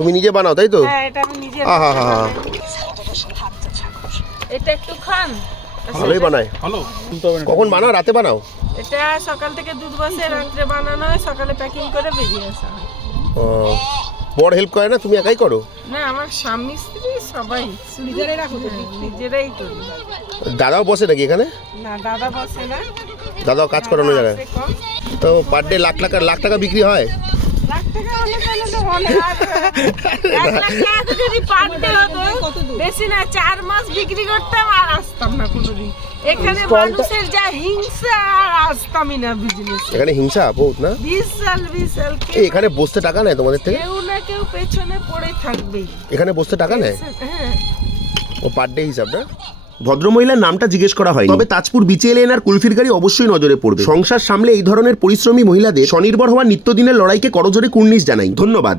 তুমি নিজে বানাও তাই তো? হ্যাঁ, এটা আমি নিজে আহা হা হা, এটা একটু খান। ভালোই বানায়। ভালো কখন বানাও? রাতে বানাও? এটা সকাল থেকে দুধ বসে রাত্রে বানানো হয়, সকালে প্যাকিং করে বেরিয়ে আসা হয়। ও, বড় হেল্প করে না? তুমি একাই করো? না, আমার স্বামী স্ত্রী সবাই নিজেরাই করি। দাদাও বসে নাকি এখানে? না, দাদা বসে না, দাদাও কাজ করে অন্য জায়গায়? আসে কম। তো পার ডে লাখ টাকা বিক্রি হয়? লাখ টাকা হলে তাহলে তো অনেক। আর 1 লাখ টাকা যদি পার ডে হতো, বেশি না 4 মাস বিক্রি করতাম আর আসতাম না কোনোদিন। এখানে মানুষের যা হিংসা, আর আসতামই না বিজনেস। এখানে হিংসা বহুত না? বিশাল এই এখানে বসতে টাকা নেয় তোমাদের থেকে? কেউ না কেউ পেছনে পড়ে থাকবেই। এখানে বসতে টাকা নেয়? হ্যাঁ, ও পার ডে হিসাব না? ভদ্রমহিলার নামটা জিজ্ঞেস করা হয়নি, তবে তাজপুর বিচিএলএন আর কুলফির গাড়ি অবশ্যই নজরে পড়বে। সংসার সামলে এই ধরনের পরিশ্রমী মহিলাদের স্বনির্ভর হওয়ার নিত্যদিনের লড়াইকে করজোরে কুর্নিশ জানাই। ধন্যবাদ।